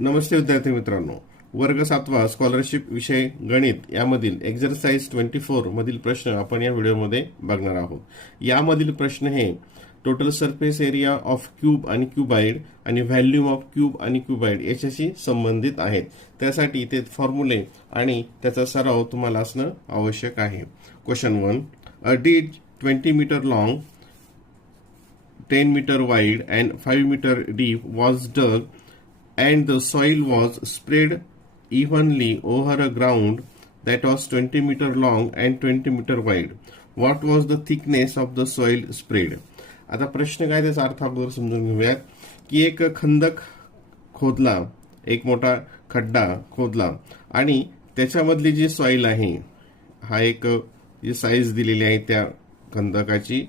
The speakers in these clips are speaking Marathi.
नमस्ते विद्यार्थी मित्रांनो, वर्ग 7वा स्कॉलरशिप विषय गणित यामधील एक्झरसाइज 24 मधील प्रश्न आपण या व्हिडिओमध्ये बघणार आहोत. यामधील प्रश्न हे total surface area of cube आणि क्यूबाइड आणि व्हॅल्यूम ऑफ क्यूब आणि क्यूबाइड याच्याशी संबंधित आहेत. त्यासाठी ते फॉर्म्युले आणि त्याचा सराव तुम्हाला असणं आवश्यक आहे. Question 1, a ditch 20 metre long, 10 meter wide and 5 meter deep was dug and the soil was spread evenly over a ground that was 20 meter long and 20 meter wide. What was the thickness of the soil spread? आता प्रश्न काय त्याचा अर्थ अगोदर समजून घेऊयात की एक खंदक खोदला, एक मोठा खड्डा खोदला आणि त्याच्यामधली जी सॉइल आहे, हा एक जी साईज दिलेली आहे त्या खंदकाची,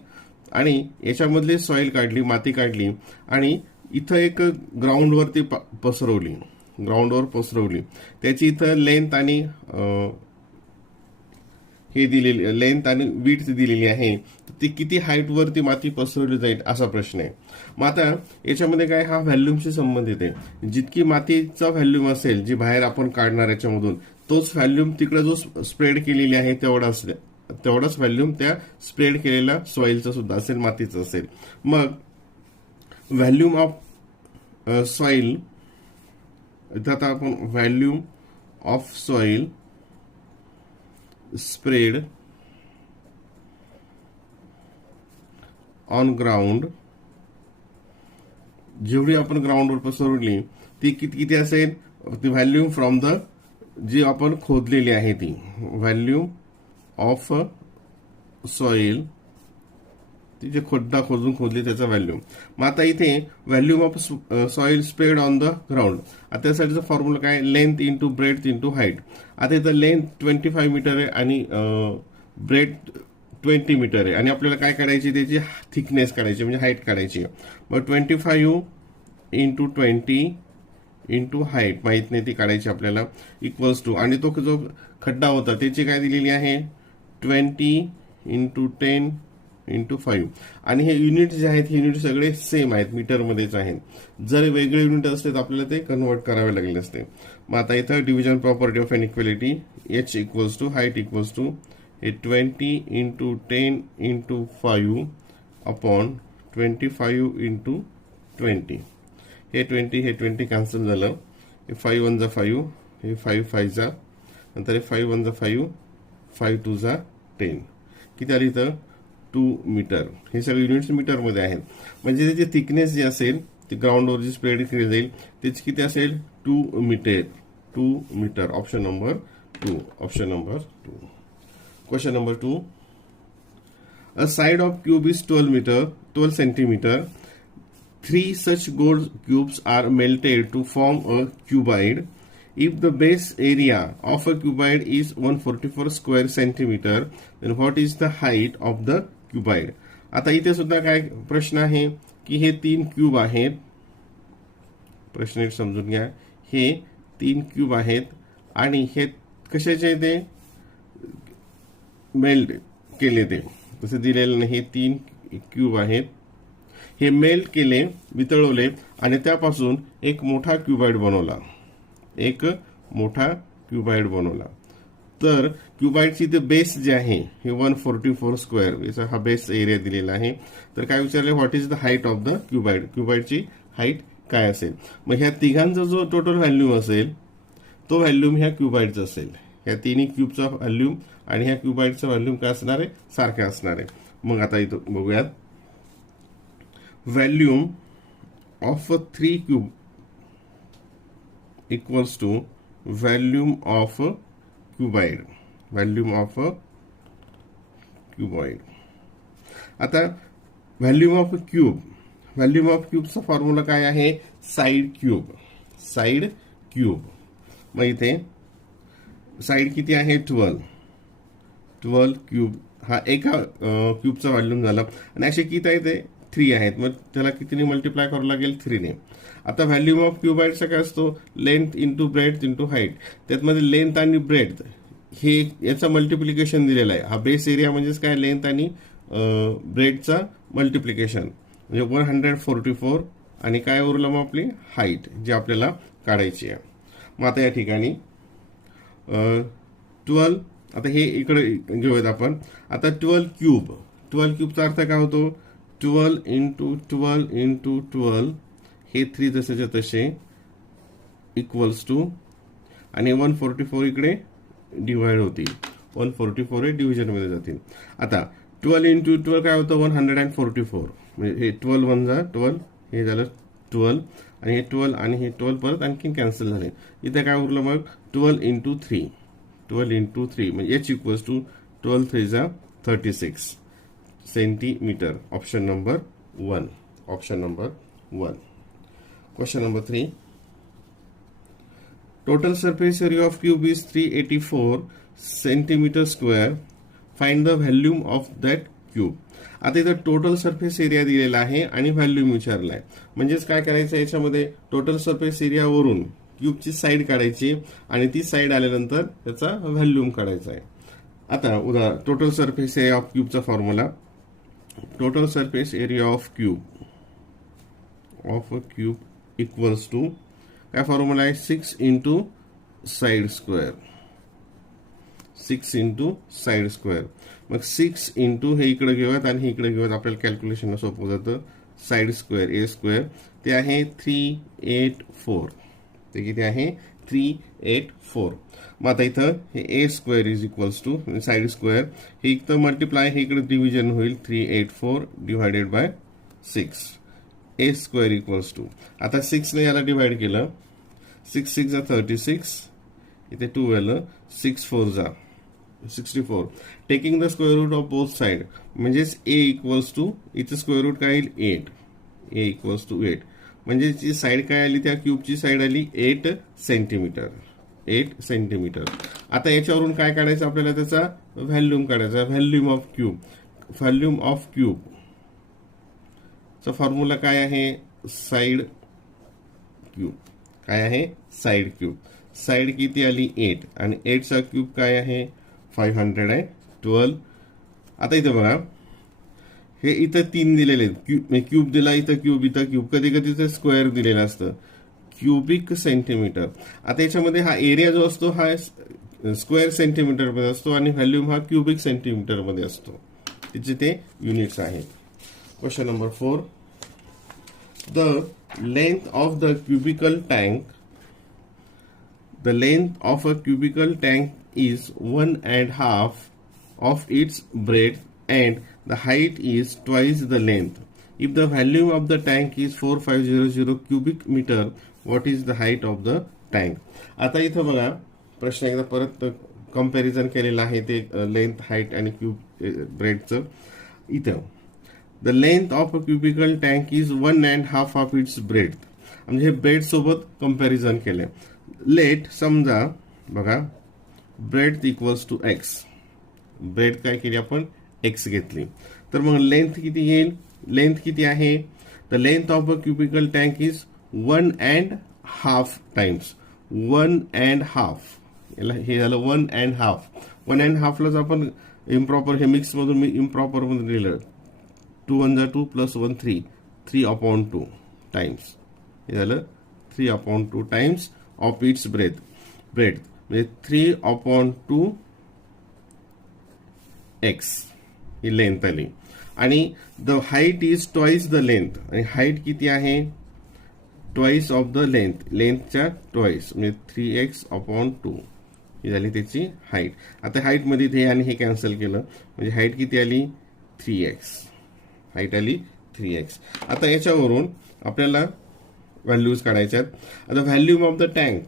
आणि याच्यामधली सॉइल काढली, माती काढली आणि इथं एक ग्राउंडवरती ग्राउंडवर पसरवली. त्याची इथं लेंथ आणि हे दिलेली लेंथ आणि विड्थ दिलेली आहे. ती किती हाईट वरती माती पसरवली जाईल असा प्रश्न आहे. मग आता याच्यामध्ये काय, हा व्हॅल्यूमशी संबंधित आहे. जितकी मातीचा व्हॅल्यूम असेल जी बाहेर आपण काढणार याच्यामधून, तोच व्हॅल्यूम तिकडे जो स्प्रेड केलेली आहे तेवढाच व्हॅल्यूम त्या स्प्रेड केलेल्या सॉइलचा सुद्धा असेल, मातीचं असेल. मग व्हॅल्यूम ऑफ सॉइल, इथं आता आपण volume of soil spread on ground, जेवढी आपण ग्राउंडवर पसरवली ती किती असेल, ती व्हॅल्यूम फ्रॉम द जी आपण खोदलेली आहे ती व्हॅल्यूम ऑफ सॉइल, ती जे खड्डा खोदली त्याचा व्हॅल्यूम. मग आता इथे volume of soil spread on the ground, आता त्यासाठीचा फॉर्म्युला काय, length into breadth into height. आता इथं लेंथ 25 मीटर आहे आणि ब्रेथ 20 मीटर आहे आणि आपल्याला काय काढायची, त्याची थिकनेस काढायची म्हणजे हाईट काढायची. मग 25 इंटू 20 इंटू हाईट माहित नाही ती काढायची आपल्याला, इक्वल्स टू, आणि तो जो खड्डा होता त्याची काय दिलेली आहे 20 इंटू 10 इंटू 5. आणि हे युनिट जे आहेत, हे युनिट सगळे सेम आहेत, मीटरमध्येच आहेत. जर वेगळे युनिट असते तर आपल्याला ते कन्वर्ट करावे लागले असते. मग आता इथं division property of inequality, H equals to height equals to हे 20 इंटू 10 इंटू 5 अपॉन 25 इंटू 20. हे 20 कॅन्सल झालं, हे 5 1 जा 5, हे 5 5 जा, नंतर हे 5 1 जा 5, 5 2 जा 10. किती आली इथं 2 मीटर. हे सगळे युनिट्स मीटरमध्ये आहेत. म्हणजे त्याची थिकनेस जी असेल ती ग्राउंडवर जी स्प्रेड केली जाईल त्याची किती असेल 2 metre. Option number 2. Question number 2, a side of cube is 12 centimetre. 3 such gold cubes are melted to form a cuboid. If the base area of a cuboid is 144 square centimeter, then what is the height of the cuboid? आता इथे सुद्धा काय प्रश्न आहे की हे 3 क्यूब आहेत. प्रश्न एक समजून घ्या, हे 3 क्यूब आहेत आणि हे कशाचे ते मेल्ट केले, ते तसे दिलेलं नाही. हे 3 क्यूब आहेत, हे मेल्ट केले, वितळवले आणि त्यापासून एक मोठा क्यूबाइड बनवला. तर क्यूबाइडची ते बेस जे आहे हे 144 स्क्वेअर, याचा हा बेस एरिया दिलेला आहे. तर काय विचारले, what is the height of the cuboid, क्यूबाइडची हाईट काय असेल. मग ह्या तिघांचा जो टोटल व्हॅल्यूम असेल तो व्हॅल्यूम ह्या क्यूबाइडचा असेल. ह्या तिन्ही क्यूबचा व्हॅल्यूम आणि ह्या क्यूबाइडचा व्हॅल्यूम काय असणार आहे, सारखे असणार आहे. मग आता इथं बघूयात, volume of 3 cube equals to volume of cuboid. आता व्हॅल्यूम ऑफ क्यूबचा फॉर्म्युला काय आहे, साइड क्यूब. मग इथे साइड किती आहे 12 क्यूब, हा एका क्यूबचा व्हॉल्यूम झाला. आणि असे किती आहे ते 3 आहेत, मग त्याला कितीने मल्टिप्लाय करावं लागेल 3 ने. आता व्हॅल्यूम ऑफ क्यूबाइडचा काय असतो, length into breadth into height. त्यातमध्ये लेंथ आणि ब्रेथ हे याचा मल्टिप्लिकेशन दिलेला आहे. हा बेस एरिया म्हणजेच काय, लेंथ आणि ब्रेथचा मल्टिप्लिकेशन म्हणजे 144 आणि काय उरलं मग आपली हाईट जी आपल्याला काढायची आहे. मग आता या ठिकाणी 12, आता हे इकडे घेऊयात आपण. आता 12 क्यूब, 12 क्यूबचा अर्थ काय होतो, 12 इंटू 12 इंटू 12, हे 3 जसेच्या तसे इक्वल्स टू, आणि 144 इकडे डिवाइड होतील, 144 हे डिव्हिजनमध्ये जातील. आता 12 इंटू 12 काय होतं, 144, म्हणजे हे 12 1 जा 12, हे झालं 12, आणि हे 12 आणि हे 12 परत आणखी कॅन्सल झाले. इथे काय उरलं मग 12 इंटू 3, 12 इंटू 3 म्हणजे एच इक्वल्स टू 12 3 जा 36 centimetre. Option number 1. Option number 1. Question number 3. Total surface area of cube is 384 centimeter square. Find the volume of that cube. आता इथं टोटल सरफेस एरिया दिलेला आहे आणि व्हॅल्यूम विचारला आहे. म्हणजेच काय करायचं, याच्यामध्ये टोटल सरफेस एरियावरून क्यूबची साईड काढायची आणि ती साईड आल्यानंतर त्याचा व्हॅल्यूम काढायचा आहे. आता टोटल सरफेस एरिया ऑफ क्यूबचा formula, total surface area of cube equals to, काय फॉर्म्युला आहे, 6 into side square, 6 into side square. मग 6 इंटू हे इकडे घेऊयात आणि हे इकडे घेऊयात, आपल्याला कॅल्क्युलेशन सोपं जातं. साइड स्क्वेअर ए स्क्वेअर ते आहे 384, ते किती आहे 384. मग आता इथं हे A square is equals to side square, हे इथं मल्टिप्लाय, हे इकडे डिव्हिजन होईल, 384 divided by 6, A square equals to, आता 6 ने याला डिवाइड केलं, 6 6 जा 36, इथे 2 आलं, 6 4 जा 64. Taking the square root of both side, म्हणजेच ए इक्वल्स टू, इथे स्क्वेअर रूट काय येईल 8, ए इक्वल्स टू 8, म्हणजे जी साइड काय आली, त्या क्यूबची साइड आली 8 सेंटीमीटर, 8 सेंटीमीटर. आता याच्यावरून काय काढायचं आपल्याला, त्याचा व्हॅल्यूम काढायचा. Volume of cube, volume of cube चा फॉर्म्युला काय आहे, साइड क्यूब. काय आहे, साइड क्यूब. साइड किती आली 8 आणि 8 चा क्यूब काय आहे 512. आता इथे बघा, हे इथं 3 दिलेले आहेत, क्यूब दिला, इथं क्यूब, कधी कधी ते स्क्वेअर दिलेलं असतं, क्यूबिक सेंटीमीटर. आता याच्यामध्ये हा एरिया जो असतो हा स्क्वेअर सेंटीमीटर मध्ये असतो आणि व्हॅल्यूम हा क्यूबिक सेंटीमीटर मध्ये असतो, तिचे ते युनिट्स आहेत. Question number 4. The length of the cubical tank, the length of a cubical tank is 1.5 of its breadth and the height is twice the length. If the volume of the tank is 4500 cubic meter, what is the height of the tank? आता इथं बघा, प्रश्न एकदा परत कंपॅरिझन केलेलं आहे ते लेंथ, हाईट आणि क्यूब ब्रेडचं. इथं the length of a cubical tank is 1.5 of its breadth, म्हणजे हे ब्रेड सोबत कंपॅरिझन केले. लेट समजा बघा, breadth equals to x, breadth काय केली आपण एक्स घेतली, तर मग लेंथ किती येईल, लेंथ किती आहे, the length of a cubical tank is 1.5 times 1.5, हे झालं 1.5. 1.5 लाच आपण इम्प्रॉपर, हे मिक्स मधून मी इम्प्रॉपर मध्ये लिहिलं, 2 1 जा 2 प्लस 1 3, 3/2 टाइम्स, हे झालं 3/2 टाइम्स ऑफ इट्स ब्रेड, म्हणजे 3/2 एक्स ही लेंथ आली. आणि the height is twice the length, आणि हाईट किती आहे, ट्वाइस ऑफ द लेंथ, लेंथच्या ट्वाइस, म्हणजे 3x/2 ही झाली त्याची हाईट. आता हाईट मध्ये हे आणि हे कॅन्सल केलं, म्हणजे हाईट किती आली 3x, हाईट आली 3x. आता याच्यावरून आपल्याला व्हॅल्यूज काढायच्या आहेत. आता volume of the tank,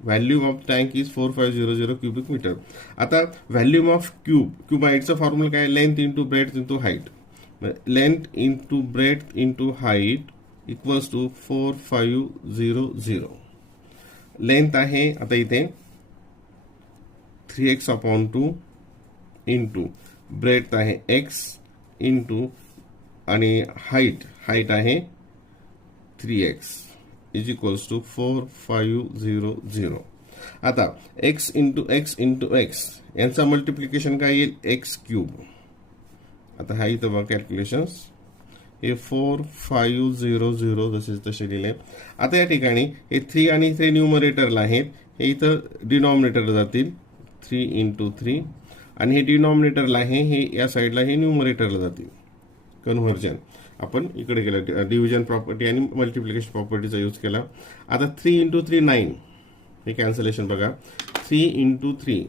volume of tank is 4500 cubic metre. आता व्हॅल्यूम ऑफ क्युबाईटचा फॉर्म्युला काय, length into breadth into height, length into breadth into height equals to 4500. Length आहे आता इथे 3x/2 इंटू ब्रेथ आहे x इंटू, आणि हाईट आहे 3x इज इक्वल्स टू 4500. आता x इंटू x यांचा मल्टिप्लिकेशन काय येईल, x क्यूब. आता हा इथं बघा कॅल्क्युलेशन्स, हे 4500 जसे तसे लिहिले. आता या ठिकाणी हे 3 आणि 3 न्यूमरेटरला आहेत, हे इथं डिनॉमिनेटरला जातील 3 इंटू 3 आणि हे डिनॉमिनेटरला आहे, हे या साईडला हे न्यूमरेटरला जातील. कन्व्हर्जन आपण इकडे केलं, डिव्हिजन प्रॉपर्टी आणि मल्टिप्लिकेशन प्रॉपर्टीचा यूज केला. आता 3 इंटू 3 9, हे कॅन्सलेशन बघा, 3 इंटू 3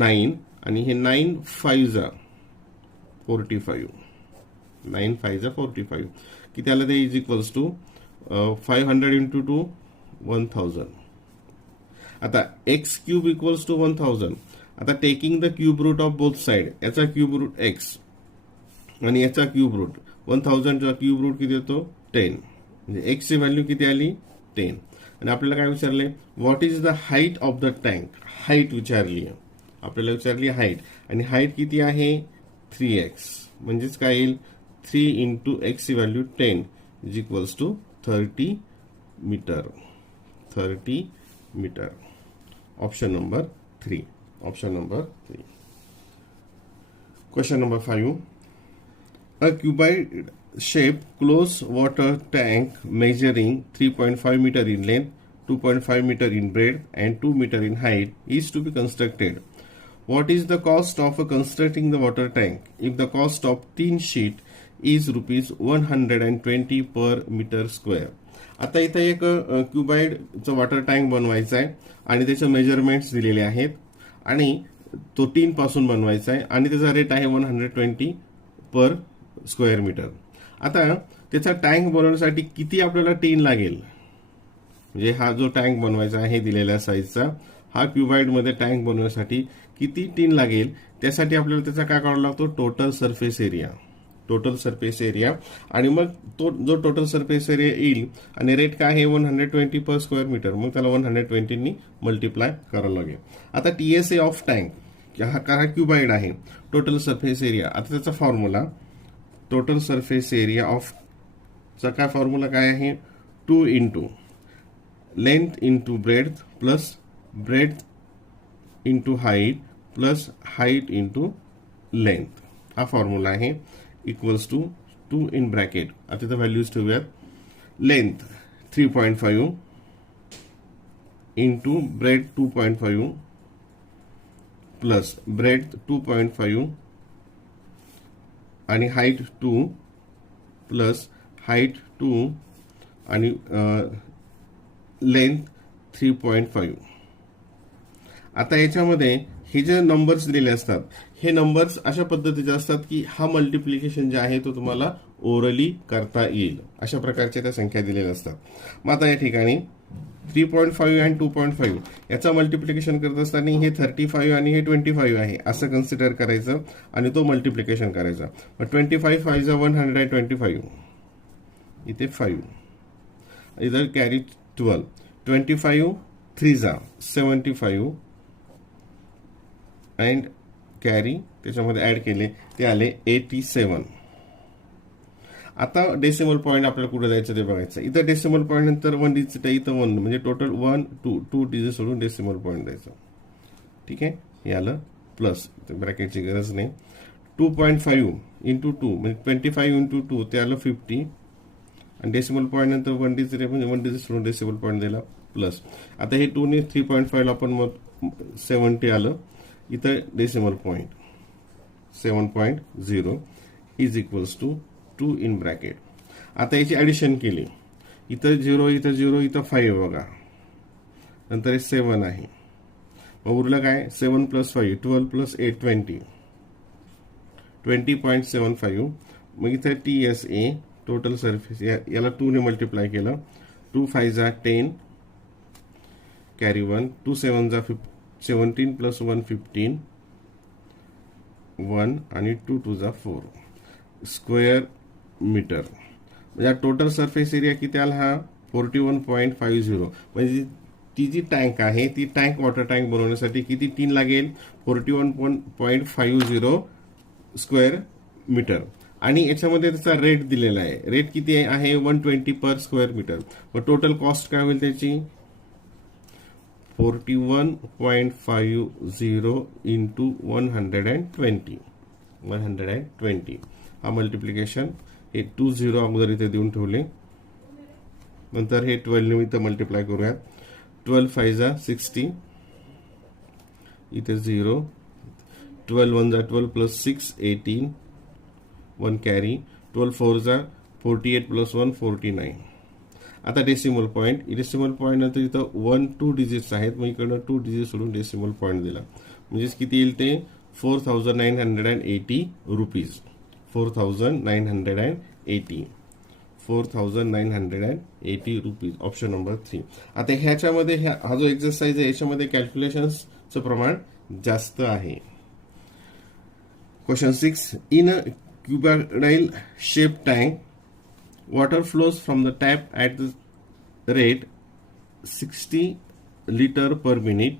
9 आणि हे 9 5 45, 9 5 45 किती आलं ते इज इक्वल्स टू 500 इंटू 2 1000. आता एक्स क्यूब इक्वल्स टू 1000. आता taking the cube root of both side, याचा क्यूब रूट एक्स आणि याचा क्यूब रूट 1000 चा क्यूब रूट किती येतो 10, म्हणजे एक्स ची व्हॅल्यू किती आली 10. आणि आपल्याला काय विचारले, what is the height of the tank. Height विचारली आहे आपल्याला, विचारली हाईट, आणि हाईट किती आहे 3x, म्हणजेच काय येईल 3 इंटू एक्स ची value 10 is equals to 30 metre. 30 metre. Option number 3. Option number 3. Question number 5. A cuboid shaped closed water tank measuring 3.5 meter in length, 2.5 meter in breadth and 2 meter in height is to be constructed. What is the cost of constructing the water tank if the cost of tin sheet is rupees 120 per meter square. आता इथे एक क्युबाइडचा वॉटर टँक बनवायचा आहे आणि त्याचे मेजरमेंट्स दिलेले आहेत आणि तो टीन पासून बनवायचा आहे आणि त्याचा रेट आहे 120 पर स्क्वेअर मीटर. आता त्याचा टँक बनवण्यासाठी किती आपल्याला टीन लागेल, म्हणजे हा जो टँक बनवायचा आहे दिलेल्या साईजचा, हा क्युबाइड मध्ये टँक बनवण्यासाठी किती टीन लागेल, त्यासाठी आपल्याला त्याचा काय काढावा लागतो total surface area. Total surface area आणि मग तो जो टोटल सरफेस एरिया येईल आणि रेट काय आहे 120 पर स्क्वेअर मीटर, मग त्याला 120 नी मल्टिप्लाय करावं लागेल. आता टीएसए ऑफ टँक हा क्युबाइड आहे, टोटल सरफेस एरिया. आता त्याचा formula total surface area of चा काय फॉर्म्युला काय आहे 2 into length into breadth plus breadth into height plus height into length, हा फॉर्म्युला आहे. Equals to 2 in bracket. आता इथं व्हॅल्यूज ठेवूयात. Length 3.5 into breadth 2.5 plus breadth 2.5 आणि हाईट 2 प्लस हाईट 2 आणि लेंथ 3.5. आता याच्यामध्ये हे जे नंबर्स दिलेले असतात, हे नंबर्स अशा पद्धतीचे असतात की हा मल्टिप्लिकेशन जे आहे तो तुम्हाला ओरली करता येईल, अशा प्रकारच्या त्या संख्या दिलेल्या असतात. मग आता या ठिकाणी 3.5 आणि 2.5 याचा मल्टिप्लिकेशन करत असताना हे 35 आणि हे 25 आहे असं कन्सिडर करायचं आणि तो मल्टिप्लिकेशन करायचा. मग 25 5 जा 125, इथे 5, इधर कॅरी 12, 25 3 जा 75 अँड कॅरी त्याच्यामध्ये ऍड केले ते आले 87. आता डेसिमल पॉईंट आपल्याला कुठे जायचं ते बघायचं. इथं डेसिमल पॉईंट नंतर 1 डिजिट इथं 1, म्हणजे टोटल 1 2 डिजिट सोडून डेसिमल पॉईंट द्यायचं. ठीक आहे, हे आलं प्लस, ब्रॅकेटची गरज नाही. 2.5 इंटू 2 म्हणजे 25 इंटू 2 ते आलं 50 आणि डेसिमल पॉईंट नंतर 1 डिजिट म्हणजे 1 डिजिट सोडून डेसिमल पॉईंट दिला प्लस. आता हे 2 ने 3.5 ला आपण मग 70 आलं. इथं decimal point 7.0 is equals to 2 in bracket. आता याची ऍडिशन केली, इथं 0 इथं 0 इथं 5 बघा, नंतर हे 7 आहे. मग उरलं काय 7 प्लस 5 12 प्लस 8 20, 20.75. मग इथं TSA टोटल सरफेस याला 2 ने मल्टिप्लाय केलं. 2 5 जा 10 कॅरी 1, 2 7 जा 17 प्लस 1 15 1 आणि 2 2 जा 4 स्क्वेअर मीटर. म्हणजे टोटल सरफेस एरिया किती आला हा 41.50. म्हणजे ती जी टँक आहे ती टँक वॉटर टँक बनवण्यासाठी किती टीन लागेल 41.50 स्क्वेअर मीटर. आणि याच्यामध्ये त्याचा रेट दिलेला आहे, रेट किती आहे 120 पर स्क्वेअर मीटर. मग टोटल कॉस्ट काय होईल त्याची 41.50 इंटू 120. हा मल्टिप्लिकेशन हे 20 अगोदर इथे देऊन ठेवले. नंतर हे 12 इथं मल्टिप्लाय करूयात. 12 5 जा 60, इथे 0, 12 1 जा 12 प्लस 6 18, 1 कॅरी, 12 4 जा 48 प्लस 1 49. आता डेसिमल पॉईंट नंतर इथं 1 2 डिजिट्स आहेत, मग इकडनं 2 डिजिट सोडून डेसिमल पॉईंट दिला, म्हणजेच किती येईल ते 4980 रुपीज. 4980 rupees, option number 3. आता ह्याच्यामध्ये हा जो एक्सरसाइज आहे याच्यामध्ये कॅल्क्युलेशन्सचं प्रमाण जास्त आहे. Question 6. In a cuboidal shaped tank, water flows from the tap at the rate 60 liter per minute.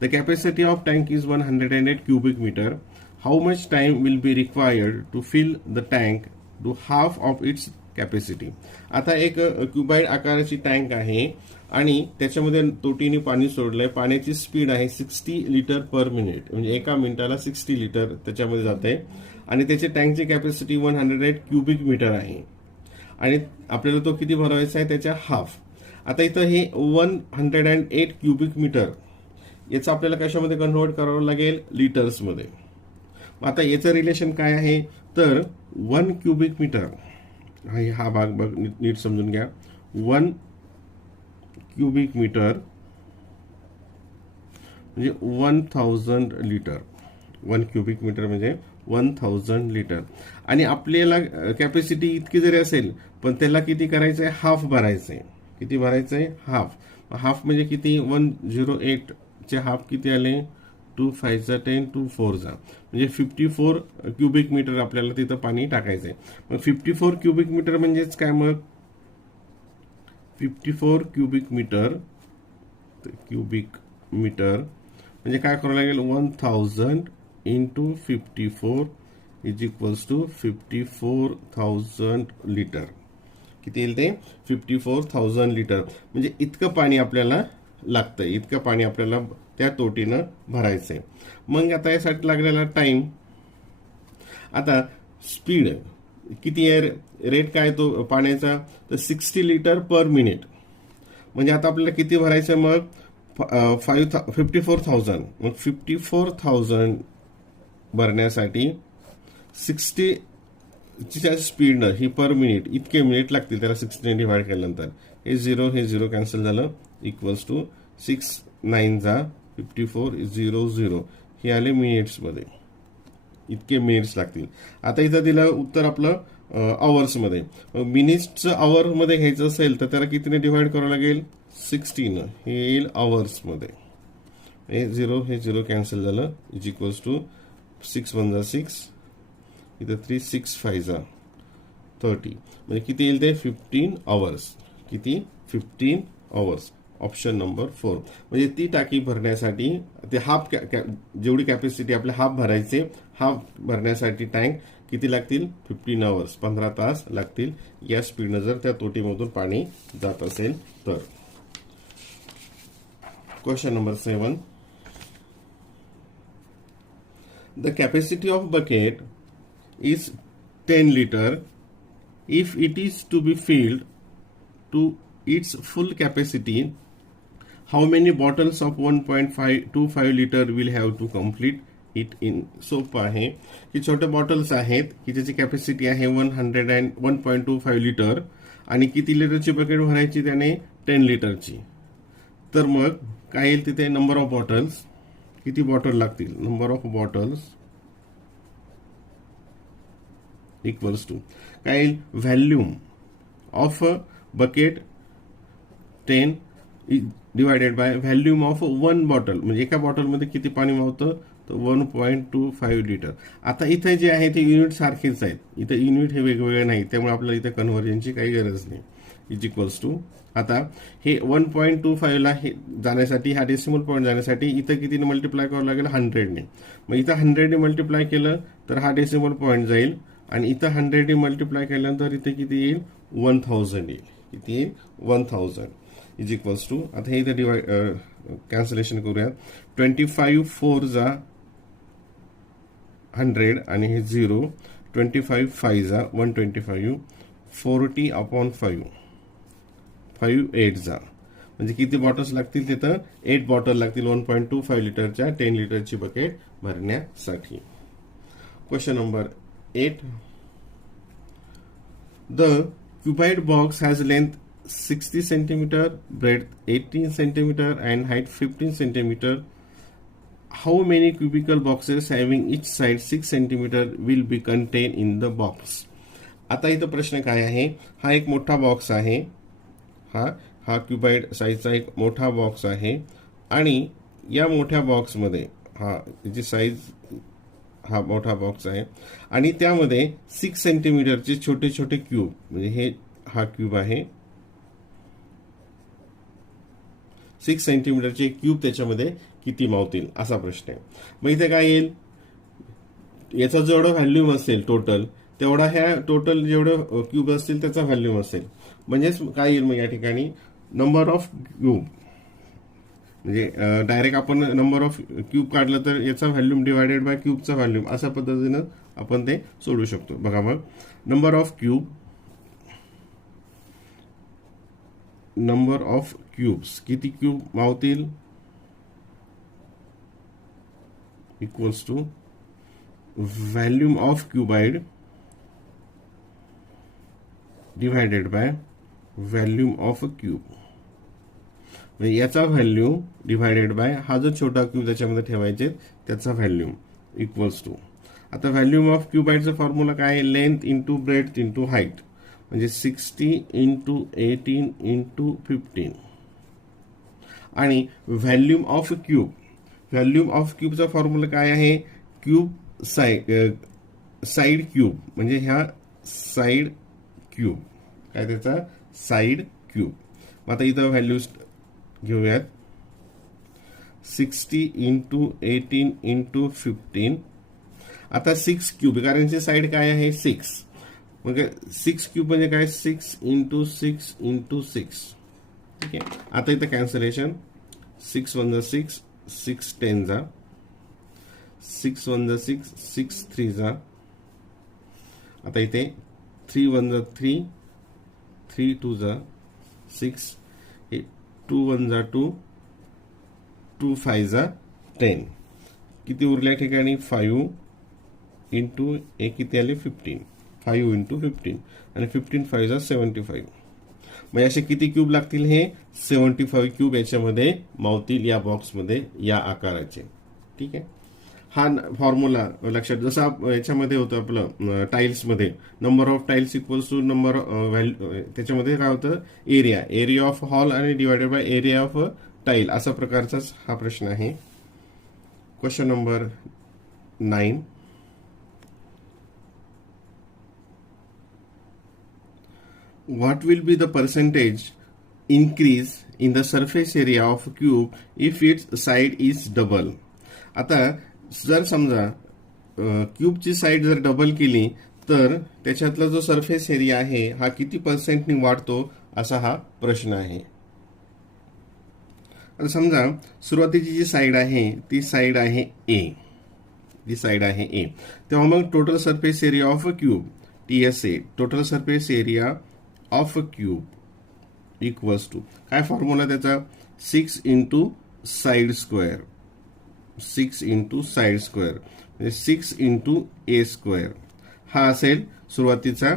The capacity of tank is 108 cubic meter. How much time will be required to fill the tank to half of its capacity? आता एक क्युबाइड आकाराची टँक आहे आणि त्याच्यामध्ये तोटीने पाणी सोडलंय. पाण्याची स्पीड आहे 60 लिटर पर मिनिट, म्हणजे एका मिनिटाला 60 लिटर त्याच्यामध्ये जाते आणि त्याची टँकची कॅपॅसिटी 108 क्युबिक मीटर आहे आणि आपल्याला तो किती भरवायचा आहे त्याच्या हाफ. आता इथं हे 108 क्युबिक मीटर याचं आपल्याला कशामध्ये कन्व्हर्ट करावं लागेल? लिटर्समध्ये. आता याचं रिलेशन काय आहे तर 1 क्युबिक मीटर, हा भाग बघ नीट समजून घ्या. 1 क्युबिक मीटर म्हणजे 1000 लिटर. 1 क्युबिक मीटर म्हणजे 1000 लिटर. आणि आपल्याला कॅपॅसिटी इतकी जरी असेल पण त्याला किती करायचंय? हाफ भरायचंय. किती भरायचंय? हाफ. हाफ म्हणजे किती? 108 चे हाफ किती आले? 2 5 जा 10, 2 4 जा म्हणजे 54 क्युबिक मीटर आपल्याला तिथं पाणी टाकायचंय. मग 54 क्युबिक मीटर म्हणजेच काय? मग 54 क्युबिक मीटर म्हणजे काय करावं लागेल? 1000 into 54 is equals to 54,000 litre. किती येईल ते? 54,000 लिटर. म्हणजे इतकं पाणी आपल्याला लागतं, इतकं पाणी आपल्याला त्या तोटीनं भरायचंय. मग आता यासाठी लागलेला टाइम, आता स्पीड किती आहे? रेट काय तो पाण्याचा? तर 60 लिटर पर मिनिट. म्हणजे आता आपल्याला किती भरायचं? मग 54,000. मग 54,000 भरण्यासाठी 60 च्या स्पीडनं ही पर मिनिट इतके मिनिट लागतील. त्याला 60 ने डिवाइड केल्यानंतर हे 0 कॅन्सल झालं, इक्वल्स टू 6 9 जा 54 0 हे आले मिनिट्समध्ये. इतके मिनिट्स लागतील. आता इथं दिलं उत्तर आपलं आवर्समध्ये. मिनिट्सचं आवर मध्ये घ्यायचं असेल तर त्याला कितीने डिवाइड करावं लागेल? 60 हे येईल आवर्समध्ये. हे 0 कॅन्सल झालं, इज इक्वल्स टू 6 1 जा 6, इथं 3 6 5 जा 30 म्हणजे किती येईल ते? 15 आवर्स. किती? 15 आवर्स. Option number 4. म्हणजे ती टाकी भरण्यासाठी ते हाफ जेवढी कॅपॅसिटी आपल्या हाफ भरायचे, हाफ भरण्यासाठी टँक किती लागतील? 15 आवर्स, 15 तास लागतील. या स्पीडनं जर त्या तोटीमधून पाणी जात असेल तर. Question number 7. The capacity of bucket is 10 litre. If it is to be filled to its full capacity, how many bottles of 1.25 liter will have to complete it in? सोपं आहे की छोटे बॉटल्स आहेत की त्याची कॅपॅसिटी आहे 1.25 लिटर आणि किती लिटरची बकेट भरायची त्याने? 10 लिटरची. तर मग काय येईल तिथे? Number of bottles. किती बॉटल लागतील? Number of bottles equals to काय येईल? Volume of bucket 10 divided by volume of 1 bottle. म्हणजे एका बॉटलमध्ये किती पाणी मावतं? तर 1.25 लिटर. आता इथे जे आहे ते युनिट सारखेच आहेत, इथे युनिट हे वेगवेगळे नाही, त्यामुळे आपल्याला इथे कन्व्हर्जनची काही गरज नाही. इज इक्वल्स टू आता हे 1.25 ला हे जाण्यासाठी, हा डेसिमल पॉईंट जाण्यासाठी इथं कितीने मल्टिप्लाय करावं लागेल? 100 ने. मग इथं 100 ने मल्टिप्लाय केलं तर हा डेसिमल पॉईंट जाईल आणि इथं 100 ने मल्टिप्लाय केल्यानंतर इथे किती येईल? 1000 येईल. किती येईल? 1000 इज इक्वल्स टू, आता हे इथे डिवाइड कॅन्सलेशन करूया. 25 4 जा 100 आणि हे 0 25 5 जा 125, 40/5, 5 8 जा म्हणजे किती बॉटल्स लागतील तिथं 8 बॉटल लागतील 1.25 लिटरच्या 10 लिटरची बकेट भरण्यासाठी. Question number 8. The cuboid box has length 60 centimeter, breadth 18 centimeter and height 15 centimeter. How many cubical boxes having each side 6 centimeter will be contained in the box? आता इथं प्रश्न काय आहे, हा एक मोठा बॉक्स आहे, हा क्युबाइड साईजचा एक मोठा बॉक्स आहे आणि या मोठ्या बॉक्समध्ये याची साईज हा मोठा बॉक्स आहे आणि त्यामध्ये 6 सेंटीमीटरचे छोटे छोटे क्यूब म्हणजे हा क्यूब आहे 6 सेंटीमीटरचे क्यूब त्याच्यामध्ये किती मावतील असा प्रश्न आहे. मग इथे काय येईल, याचा जेवढा व्हॅल्यूम असेल टोटल तेवढा ह्या टोटल जेवढं क्यूब असतील त्याचा व्हॅल्यूम असेल. म्हणजेच काय येईल मग या ठिकाणी नंबर ऑफ क्यूब म्हणजे डायरेक्ट आपण नंबर ऑफ क्यूब काढलं तर याचा व्हॅल्यूम डिवायडेड बाय क्यूबचा व्हॅल्यूम अशा पद्धतीनं आपण ते सोडवू शकतो. बघा मग नंबर ऑफ क्यूब्स किती क्यूब मावतील equals to volume of cuboid divided by volume of a cube. म्हणजे याचा व्हॅल्यू डिवायडेड बाय हा जो छोटा क्यूब त्याच्यामध्ये ठेवायचे त्याचा व्हॅल्यूम इक्वल्स टू. आता व्हॅल्यूम ऑफ क्युबाइडचा फॉर्म्युला काय आहे, length into breadth into height म्हणजे 60 इंटू 18 इंटू 15 आणि व्हॅल्यूम ऑफ क्यूबचा फॉर्म्युला काय आहे, क्यूब साइड क्यूब म्हणजे ह्या साइड क्यूब काय त्याचा साइड क्यूब. आता इथं व्हॅल्यूज घेऊयात 60 इंटू 18 इंटू 15. आता 6 क्यूब कारण याची साइड काय आहे 6 मग 6 क्यूब म्हणजे काय 6 इंटू 6 इंटू 6. ठीक आहे. आता इथं कॅन्सलेशन 6 1 जा 6 6 10 जा 6 1 जा 6 6 3 जा. आता इथे 3 1 जा 3 3 2 जा 6 2 1 जा 2 2 5 जा 10 किती उरल्या ठिकाणी 5 इंटू एक किती आले 15 5 इंटू 15 आणि 15 5 जा 75. म्हणजे असे किती क्यूब लागतील हे 75 क्यूब याच्यामध्ये मावतील या बॉक्समध्ये या आकाराचे. ठीक आहे. हा फॉर्म्युला लक्षात जसा याच्यामध्ये होतं आपलं टाईल्समध्ये number of tiles equals to number त्याच्यामध्ये काय होतं एरिया ऑफ हॉल आणि divided by area of tile असा प्रकारचाच हा प्रश्न आहे. Question number 9. What will be the percentage increase in the surface area of a cube if its side is double? आता जर समजा क्यूबची साईड जर डबल केली तर त्याच्यातला जो सरफेस एरिया आहे हा किती पर्सेंटनी वाढतो असा हा प्रश्न आहे. आता समजा सुरुवातीची जी साईड आहे ती साईड आहे ए तेव्हा मग total surface area of a cube TSA total surface area of a cube equals to काय फॉर्म्युला त्याचा 6 into side square 6 into side square म्हणजे 6 इंटू ए स्क्वेअर हा असेल सुरुवातीचा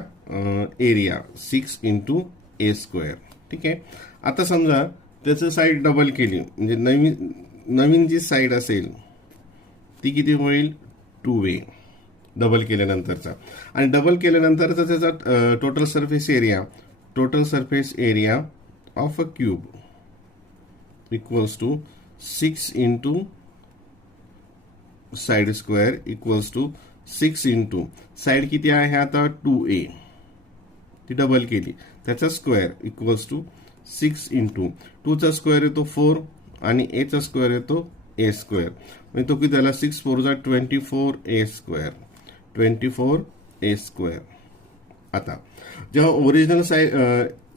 एरिया 6 इंटू ए स्क्वेअर. ठीक आहे. आता समजा त्याचं साईड डबल केली म्हणजे नवीन जी साईड असेल ती किती होईल 2A डबल केल्यानंतरचा आणि डबल केल्यानंतरचा त्याचा total surface area of a cube equals to 6 into side square equals to 6 into side किती आहे आता 2A ती डबल केली त्याचा स्क्वेअर इक्वल्स टू 6 इंटू 2 चा स्क्वेअर येतो 4 आणि A चा स्क्वेअर येतो A स्क्वेअर म्हणजे तो किती झाला 6 4 जा 24A स्क्वेअर 24A स्क्वेअर. आता जेव्हा ओरिजिनल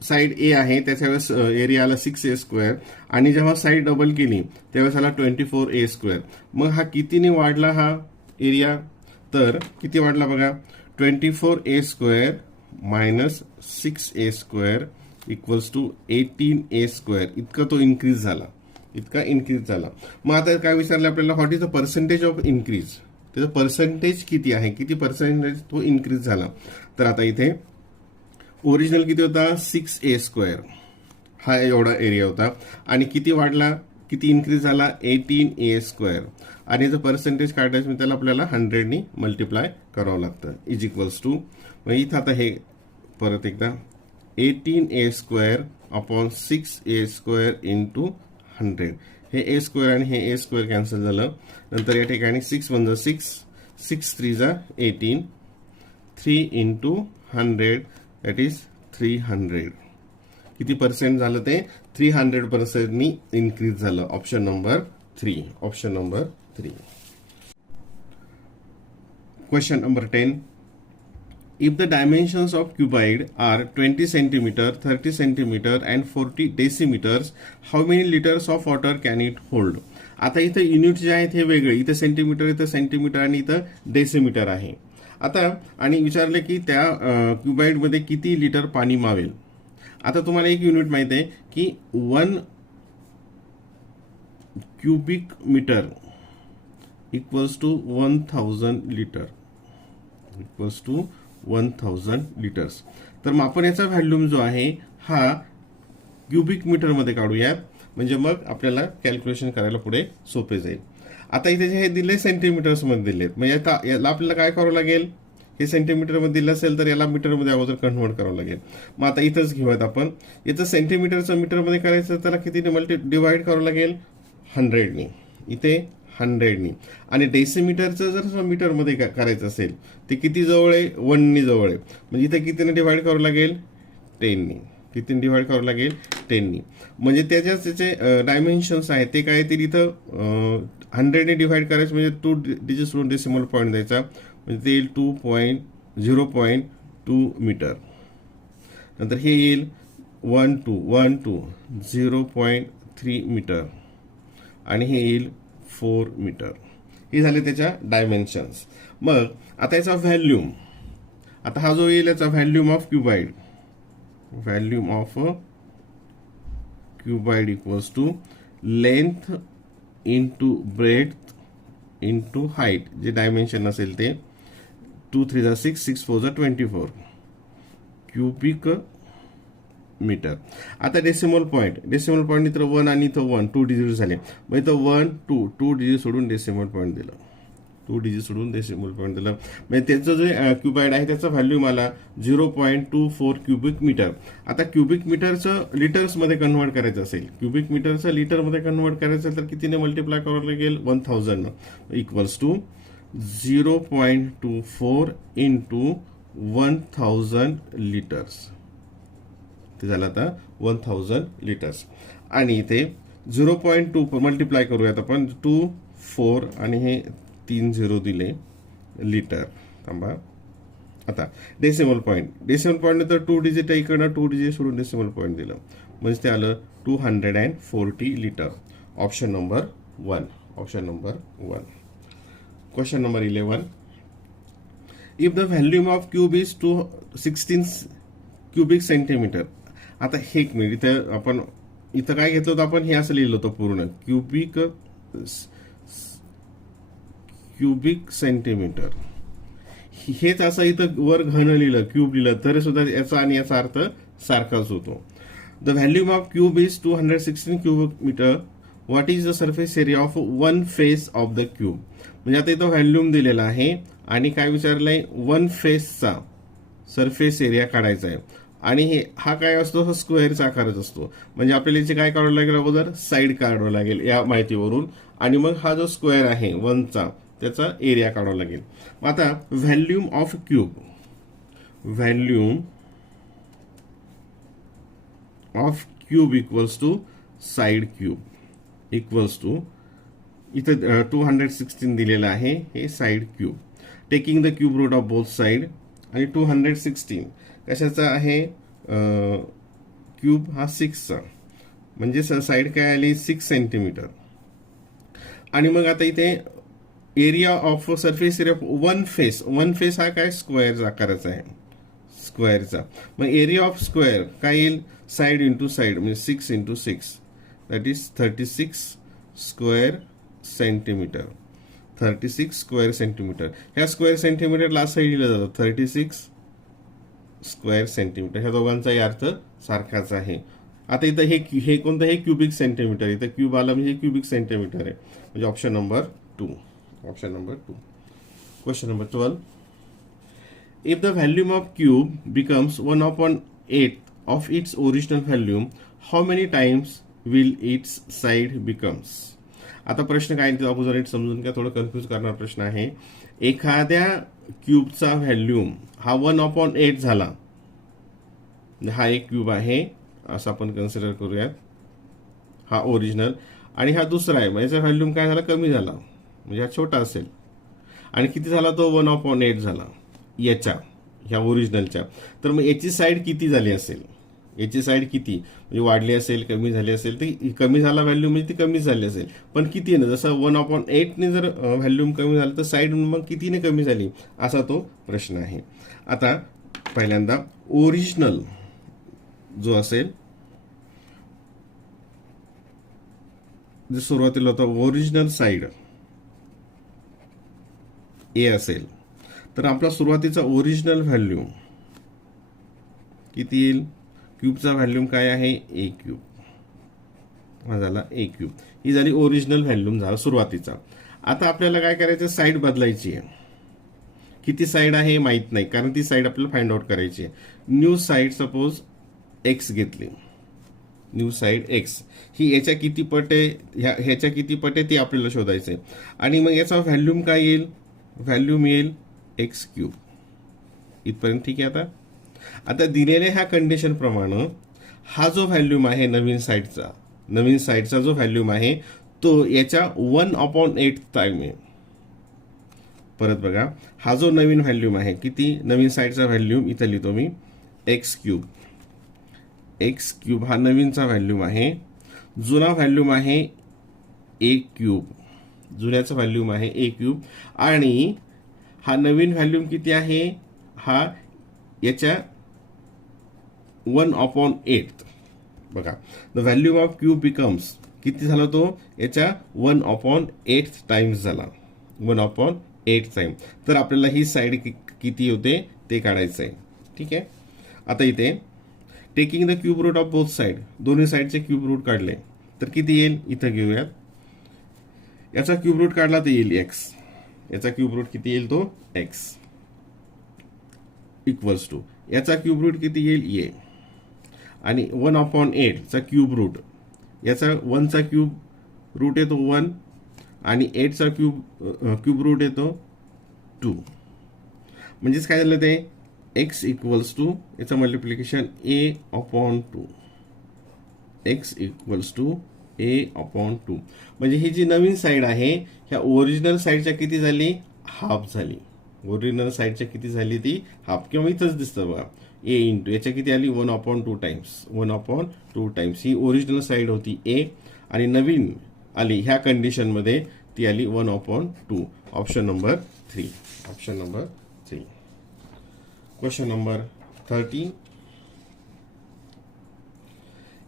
साइड ए आहे त्याच्या वेळेस एरिया आला 6A स्क्वेअर आणि जेव्हा साइड डबल केली त्यावेळेस आला 24A स्क्वेअर. मग हा कितीने वाढला हा एरिया तर किती वाढला बघा 24a² minus 6a² equals to 18a² इतका तो इन्क्रीज झाला, इतका इन्क्रीज झाला. मग आता काय विचारलं आपल्याला, what is the percentage of increase, त्याचं पर्सेंटेज किती आहे, किती पर्सेंटेज तो इन्क्रीज झाला. तर आता इथे ओरिजिनल किती होता 6a², हा एवढा एरिया होता, आणि किती वाढला, किती इन्क्रीज झाला 18a², आणि याचं पर्सेंटेज काढायचं म्हणजे त्याला आपल्याला 100 मल्टिप्लाय करावं लागतं. इज इक्वल्स टू, मग इथं आता हे परत एकदा 18a² अपॉन 6a² इंटू 100, हे a² आणि हे a² कॅन्सल झालं. नंतर या ठिकाणी 6 × 6, 6 × 3 = 18, 3 इंटू 100 दॅट इज 300. किती पर्सेंट झालं ते 300% इन्क्रीज झालं. Option number 3. Option number 3. Question number 10. If the dimensions of cuboid are 20 centimeter, 30 centimeter and 40 decimeters, how many liters of water can it hold? आता इथं युनिट जे आहेत हे वेगळे, इथं सेंटीमीटर, इथं सेंटीमीटर आणि इथं डेसिमीटर आहे. आता आणि विचारले की त्या क्युबाइडमध्ये किती लिटर पाणी मावेल. आता तुम्हाला एक युनिट माहित आहे की 1 cubic metre equals to 1000 litre, equals to 1000 litres. तर मग आपण याचा व्हॉल्यूम जो आहे हा क्युबिक मीटरमध्ये काढूयात, म्हणजे मग आपल्याला कॅल्क्युलेशन करायला पुढे सोपे जाईल. आता इथे जे हे दिले सेंटीमीटर्समध्ये दिलेत, म्हणजे आता याला आपल्याला काय करावं लागेल, हे सेंटीमीटरमध्ये दिलं असेल तर याला मीटरमध्ये अगोदर कन्व्हर्ट करावं लागेल. मग आता इथंच घेऊयात आपण, याचं सेंटीमीटरचं मीटरमध्ये करायचं, त्याला कितीने डिवाइड करावं लागेल 100 इथे 100 आणि डेसिमीटरचं जर मीटरमध्ये करायचं असेल ते किती जवळ आहे 1 जवळ आहे, म्हणजे इथे कितीने डिवाइड करावं लागेल 10 कितीने डिवाइड करावं लागेल 10 म्हणजे त्याचे डायमेन्शन्स आहेत ते काय येतील, इथं 100 डिवाइड करायचं म्हणजे 2 डिजिट सोडून डेसिमल पॉईंट द्यायचा, म्हणजे ते येईल 0.2 मीटर. नंतर हे येईल 1.2 0.3 मीटर आणि हे येईल 4 मीटर. हे झाले त्याच्या डायमेन्शन्स. मग आता याचा व्हॅल्यूम, आता हा जो येईल याचा volume of cuboid, volume of cuboid equals to length into breadth into height, जे डायमेन्शन असेल ते 2 × 3 = 6, 6 × 4 = 24 क्युबिक मीटर. आता डेसिमल पॉईंट इथं 1 आणि इथं 1 2 डिजिट झाले, मग इथं 1 2 डिजिट सोडून डेसिमल पॉईंट दिलं, 2 डिजिट सोडून डेसिमल पॉईंट दिलं, म्हणजे त्याचं जे क्युबाइड आहे त्याचा व्हॅल्यूम आला 0.24 क्युबिक मीटर. आता क्युबिक मीटरचं लिटर्समध्ये कन्व्हर्ट करायचं असेल, क्युबिक मीटरचं लिटरमध्ये कन्व्हर्ट करायचं असेल तर कितीने मल्टिप्लाय करावं लागेल 1000 इक्वल्स टू 0.24 इंटू 1000 लिटर्स. ते झालं आता 1000 लिटर्स. आणि इथे 0.2 मल्टिप्लाय करूयात आपण, 2 4 आणि हे 3 0 दिले लिटर. थांबा, आता डेसिमल पॉईंट तर 2 डिजिट आहे, इकडनं 2 डिजिट सोडून डेसिमल पॉईंट दिलं, म्हणजे ते आलं 240 litre. Option number 1. Option number 1. Question number 11. If the volume of cube is 16 cubic centimetre. आता हे एक मिनिट, इथं आपण इथं काय घेतलं होतं आपण, हे असं लिहिलं होतं पूर्ण क्युबिक सेंटीमीटर, हेच असं इथं वर घन लिहिलं, क्यूब लिहिलं तरी सुद्धा याचा आणि याचा अर्थ सारखाच होतो. The volume of cube is 216 cubic metre. What is the surface area of 1 face of the cube. म्हणजे आता इथं व्हॅल्यूम दिलेला आहे आणि काय विचारलंय 1 फेसचा सरफेस एरिया काढायचा आहे, आणि हा काय असतो, स्क्वेअरचा आकारच असतो, म्हणजे आपल्याला याचे काय काढावं लागेल, अगोदर साईड काढावं लागेल या माहितीवरून, आणि मग हा जो स्क्वेअर आहे 1चा त्याचा एरिया काढावा लागेल. मग आता volume of cube, volume of cube equals to side cube equals to, इथं 216 दिलेलं आहे, हे side cube, taking the cube root of both side, आणि 216 कशाचा आहे, क्यूब हा 6चा, म्हणजे साईड काय आली 6 सेंटीमीटर. आणि मग आता इथे area of surface area of one face हा काय स्क्वेअर आकाराचा आहे, स्क्वेअरचा. मग एरिया ऑफ स्क्वेअर काय येईल, साइड इंटू साइड म्हणजे 6 into 6 that is 36 square centimetre. 36 square centimetre. ह्या स्क्वेअर सेंटीमीटरला असंही लिहिलं जातं 36 स्क्वेअर सेंटीमीटर. ह्या दोघांचाही अर्थ सारखाच आहे. आता इथं हे कोणतं, हे क्युबिक सेंटीमीटर, इथं क्यूब आला म्हणजे क्युबिक सेंटीमीटर आहे, म्हणजे option number 2. Option number 2. Question number 12. If the volume of cube becomes 1/8 of its original volume, how many times will its side becomes? आता प्रश्न काय आहे, अपोजिट समजून घ्या. थोडं कन्फ्यूज करणारा प्रश्न आहे. एखाद्या क्यूबचा व्हॅल्यूम हा 1/8 झाला, हा एक क्यूब आहे असं आपण कन्सिडर करूयात, हा ओरिजिनल, आणि हा दुसरा आहे, याचा व्हॅल्यूम काय झाला, कमी झाला, म्हणजे हा छोटा असेल. आणि किती झाला तो, 1/8 झाला ह्या ओरिजिनलच्या. तर मग याची साईड किती झाली असेल, याची साईड किती म्हणजे वाढली असेल, कमी झाली असेल, तर कमी झाला व्हॅल्यूम म्हणजे ती कमी झाली असेल. पण किती आहे ना, जसं 1/8 ने जर व्हॅल्यूम कमी झालं तर साईड मग कितीने कमी झाली, असा तो प्रश्न आहे. आता पहिल्यांदा ओरिजिनल जो असेल, जे सुरुवातीला होता ओरिजिनल साइड ए असेल, तर आपला सुरुवातीचा ओरिजिनल व्हॅल्यूम किती येईल, क्यूबचा व्हॅल्यूम काय आहे, ए क्यूब, हा झाला ए क्यूब. ही झाली ओरिजिनल व्हॅल्यूम झाला सुरुवातीचा. आता आपल्याला काय करायचं, साईड बदलायची आहे. किती साईड आहे माहित नाही, कारण ती साईड आपल्याला फाइंड आउट करायची आहे. न्यू साईड सपोज एक्स घेतली, न्यू साईड एक्स, ही याच्या किती पट आहे, ह्याच्या किती पट आहे ते आपल्याला शोधायचं आहे. आणि मग याचा व्हॅल्यूम काय येईल, व्हॅल्यूम येईल एक्स क्यूब. इथपर्यंत ठीक आहे. आता दिलेल्या ह्या कंडिशन प्रमाणे हा जो व्हॅल्यूम आहे नवीन साईडचा जो व्हॅल्यूम आहे तो याच्या 1/8 टाइम आहे. परत बघा, हा जो नवीन व्हॅल्यूम आहे, किती नवीन साईडचा व्हॅल्यूम इथं लिहितो मी, एक्स क्यूब. एक्स क्यूब हा नवीनचा व्हॅल्यूम आहे. जुना व्हॅल्यूम आहे ए क्यूब, जुन्याचा व्हॅल्यूम आहे ए क्यूब. आणि हा नवीन व्हॅल्यूम किती आहे, हा याच्या 1/8. बघा, the volume of cube becomes, किती झाला तो, याच्या 1/8 टाइम्स झाला, 1/8 टाइम. तर आपल्याला ही साईड किती होते ते काढायचं आहे. ठीक आहे. आता इथे taking the cube root of both side, दोन्ही साईडचे क्यूब रूट काढले तर किती येईल, इथं घेऊयात. याचा क्यूब रूट काढला तर येईल एक्स, याचा क्यूब रूट किती येईल तो एक्स, इक्वल्स टू याचा क्यूब रूट किती येईल ए, आणि 1/8 चा क्यूब रूट, याचा 1 चा क्यूब रूट येतो 1, आणि 8 चा क्यूब रूट येतो 2. म्हणजेच काय झालं ते, एक्स इक्वल्स टू याचं multiplication a/2, x equals to a/2. म्हणजे ही जी नवीन साईड आहे ह्या ओरिजिनल साईडच्या किती झाली, हाफ झाली. ओरिजिनल साईडच्या किती झाली ती हाफ, किंवा इथंच दिसतं बघा, ए इंटू याच्या किती आली 1/2 टाइम्स, 1/2 टाइम्स. ही ओरिजिनल साईड होती ए, आणि नवीन आली ह्या कंडिशनमध्ये ती आली 1/2. Option number 3. Option number 3. Question number 13.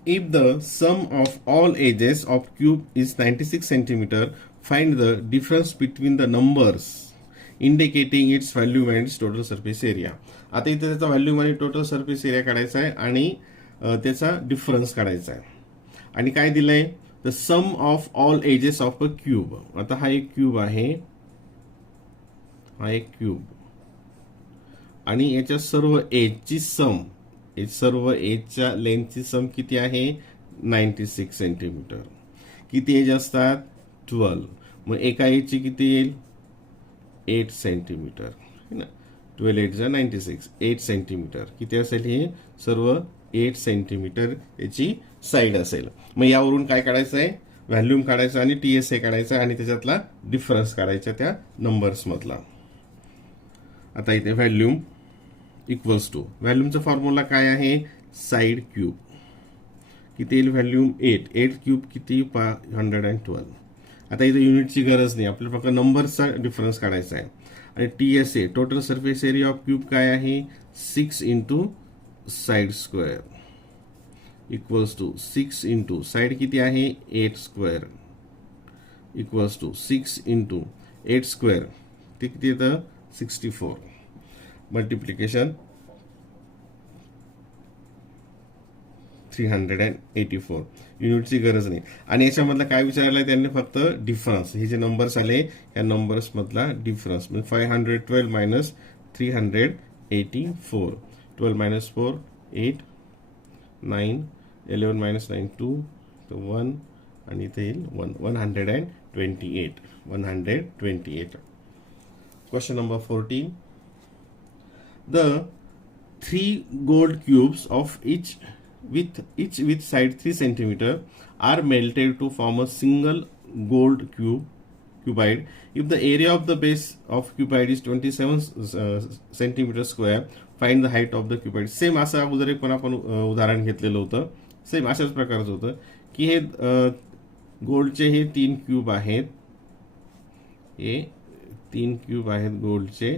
If the sum of all edges of cube is 96 centimeter, find the difference between the numbers indicating its volume and its total surface area. आता इथे त्याचा व्हॅल्यूम आणि टोटल सरफेस एरिया काढायचा आहे आणि त्याचा डिफरन्स काढायचा आहे. आणि काय दिलंय, the sum of all edges of a cube. आता हा एक क्यूब आहे, हा एक क्यूब, आणि याच्या सर्व एजची सम, सर्व एजच्या लेंथची सम किती आहे 96 सेंटीमीटर. किती एज असतात 12. मग एका एजची किती येईल 8 सेंटीमीटर, 12 8 96, 8 सेंटीमीटर. किती असेल हे सर्व 8 सेंटीमीटर याची साईड असेल. मग यावरून काय काढायचं आहे, व्हॅल्यूम काढायचं आणि TSA काढायचा आणि त्याच्यातला डिफरन्स काढायचा त्या नंबर्स मधला. आता इथे व्हॅल्यूम इक्वल्स टू, व्हॅल्यूमचा फॉर्म्युला काय आहे, साईड क्यूब. किती येईल व्हॅल्यूम 8 क्यूब किती 112, आता इथे युनिटची गरज नाही, आपल्याला फक्त नंबरचा डिफरन्स काढायचा आहे. आणि TSA total surface area of cube काय आहे 6 into side square equals to 6 into side किती आहे 8 square equals to 6 into 8 square ते किती येतं 64 मल्टिप्लिकेशन 384. युनिटची गरज नाही. आणि याच्यामधला काय विचारलं त्यांनी फक्त डिफरन्स, हे जे नंबर्स आले या नंबर्स मधला डिफरन्स म्हणजे 512 मायनस 384. 12 मायनस 4 8 9 11 मायनस 9 2 1 आणि इथे येईल 128. 128. Question number 14. The 3 gold cubes of each with side 3 centimeter are melted to form a single gold cuboid. If the area of the base of cuboid is 27 centimeter square, find the height of the cuboid. Same असं अगोदर एक पण आपण उदाहरण घेतलेलं होतं, सेम अशाच प्रकारचं होतं की हे गोल्डचे हे 3 क्यूब आहेत, हे 3 क्यूब आहेत गोल्डचे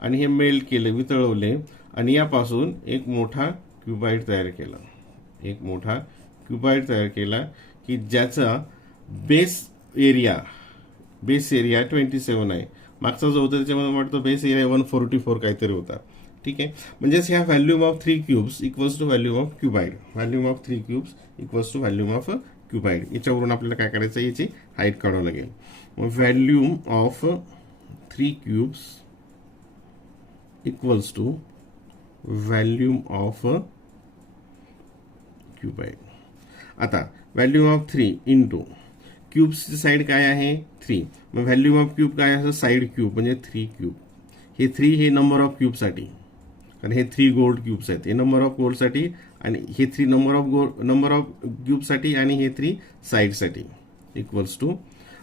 आणि हे मेल्ट केले वितळवले आणि यापासून एक मोठा क्यूबाइड तयार केला, एक मोठा क्यूबाइड तयार केला की ज्याचा बेस एरिया 27 आहे. मागचा जो होता त्याच्यामध्ये वाटतं बेस एरिया 144 काहीतरी होता. ठीक आहे, म्हणजेच ह्या volume of 3 cubes equals to volume of cuboid. Volume of 3 cubes equals to volume of cuboid. याच्यावरून आपल्याला काय करायचं याची हाईट काढावं लागेल. मग volume of 3 cubes equals to volume of cuboid. आता व्हॅल्यूम ऑफ 3 इंटू क्यूब्सची साईड काय आहे 3, मग व्हॅल्यूम ऑफ क्यूब काय असं साईड क्यूब म्हणजे 3 क्यूब. हे 3 हे नंबर ऑफ क्यूबसाठी, कारण हे 3 गोल्ड क्यूब्स आहेत, हे नंबर ऑफ गोल्डसाठी आणि हे 3 नंबर ऑफ क्यूबसाठी आणि हे 3 साईडसाठी इक्वल्स टू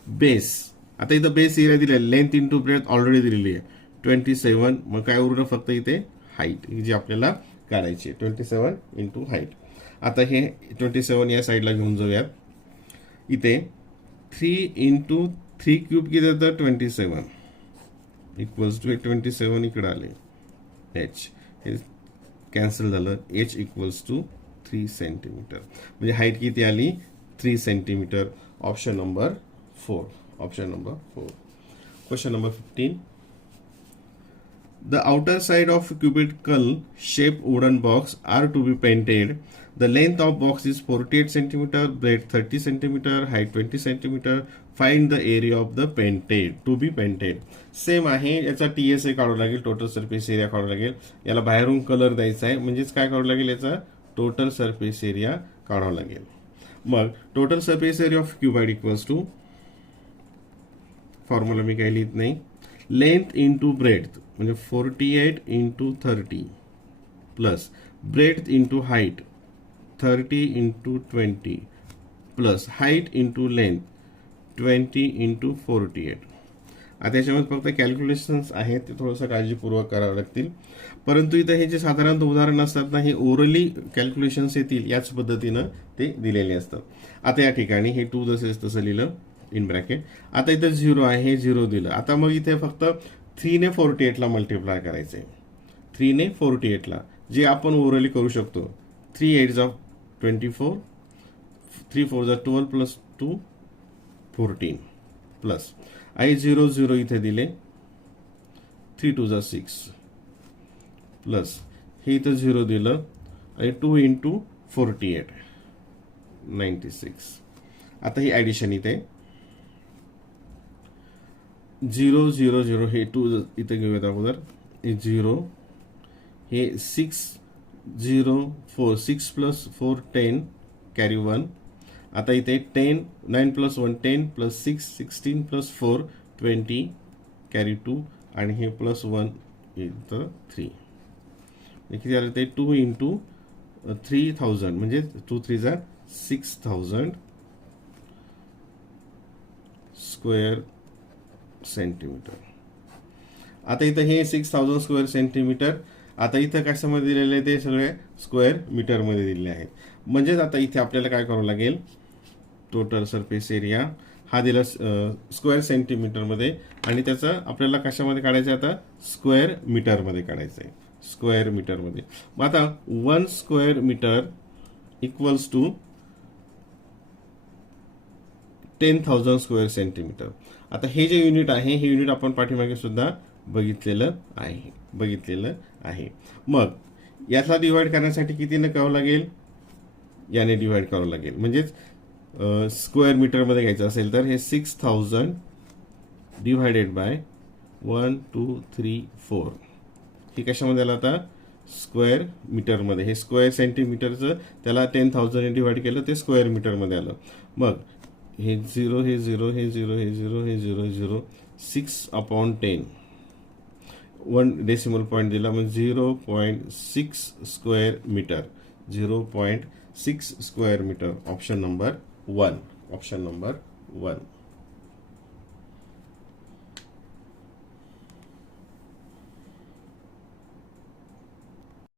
बेस. आता इथं बेस एरिया दिलेला, लेंथ इंटू ब्रेथ ऑलरेडी दिलेली आहे 27. मग काय उरलं फक्त इथे हाईट जी आपल्याला काढायची 27 इंटू हाईट. आता हे 27 या साईडला घेऊन जाऊयात. इथे 3 इंटू 3 क्यूब किती येतं 27 इक्वल्स टू 27 इकडे आले h, हे कॅन्सल झालं, h इक्वल्स टू 3 सेंटीमीटर. म्हणजे हाईट किती आली 3 centimetre. Option number 4. Option number 4. Question number 15. The outer side of cubical shaped wooden box are to be painted. The length of box is 48 cm, breadth 30 cm, height 20 cm. Find the area of the to be painted. Same आहे, याचा TSA काढावं लागेल, टोटल सरफेस एरिया काढावं लागेल. याला बाहेरून कलर द्यायचा आहे, म्हणजेच काय काढावं लागेल याचा टोटल सरफेस एरिया काढावं लागेल. मग total surface area of cuboid equals to, formula मी काही लिहित नाही, लेंथ इंटू ब्रेड्थ म्हणजे 48 into 30 plus breadth into height 30 into 20 plus height into length 20 into 48. आता याच्यामध्ये फक्त कॅल्क्युलेशन्स आहेत, ते थोडंसं काळजीपूर्वक करावं लागतील. परंतु इथं हे जे साधारणतः उदाहरण असतात ना, हे ओरली कॅल्क्युलेशन्स येतील याच पद्धतीनं ते दिलेले असतात. आता या ठिकाणी हे 2 जसेच तसं लिहिलं इन ब्रॅकेट. आता इथं 0 आहे, हे 0 दिलं. आता मग इथे फक्त 3 ने 48 ला मल्टिप्लाय करायचंय, 3 ने 48 ला, जे आपण ओरली करू शकतो. 3 8 जा 24, 3 4 जा 12 प्लस 2 14 प्लस आहे 0 0 इथे दिले, 3 2 जा 6 प्लस हे इथं 0 दिलं आणि 2 इंटू 48 96. आता ही ऍडिशन इथे 0 0 0 हे 2 इथे घेऊयात अगोदर, हे 0 हे 6 0 4 6 प्लस 4 10 कॅरी 1. आता इथे 10 9 प्लस 1 10 प्लस 6 16 प्लस 4 20 कॅरी 2 आणि हे प्लस 1 इथं 3. किती झालं ते 2 इंटू 3000 म्हणजे 2 3 जा 6000 स्क्वेअर सेंटीमीटर. आता इथं हे 6000 स्क्वेअर सेंटीमीटर. आता इथं कशामध्ये दिलेले ते सगळे स्क्वेअर मीटर मध्ये दिलेले आहेत. म्हणजेच आता इथे आपल्याला काय करावं लागेल, टोटल सरफेस एरिया हा दिला स्क्वेअर सेंटीमीटरमध्ये आणि त्याचा आपल्याला कशामध्ये काढायचं आहे आता स्क्वेअर मीटरमध्ये काढायचं आहे स्क्वेअर मीटरमध्ये. मग आता 1 square metre equals to 10,000 square centimetre. आता हे जे युनिट आहे हे युनिट आपण पाठीमागे सुद्धा बघितलेलं आहे. मग यातला डिवाइड करण्यासाठी कितीने करावं लागेल याने डिवाइड करावं लागेल. म्हणजेच स्क्वेअर मीटरमध्ये घ्यायचं असेल तर हे 6,000 डिवायडेड बाय 1 2 3 4 हे कशामध्ये आलं आता स्क्वेअर मीटरमध्ये. हे स्क्वेअर सेंटीमीटरचं त्याला 10,000 डिवाइड केलं ते स्क्वेअर मीटरमध्ये आलं. मग हे 0 हे 0 हे 0 हे 0 हे 0 0 6/10 1 डेसिमल पॉईंट दिला मग 0.6 square metre 0.6 square metre. Option number 1.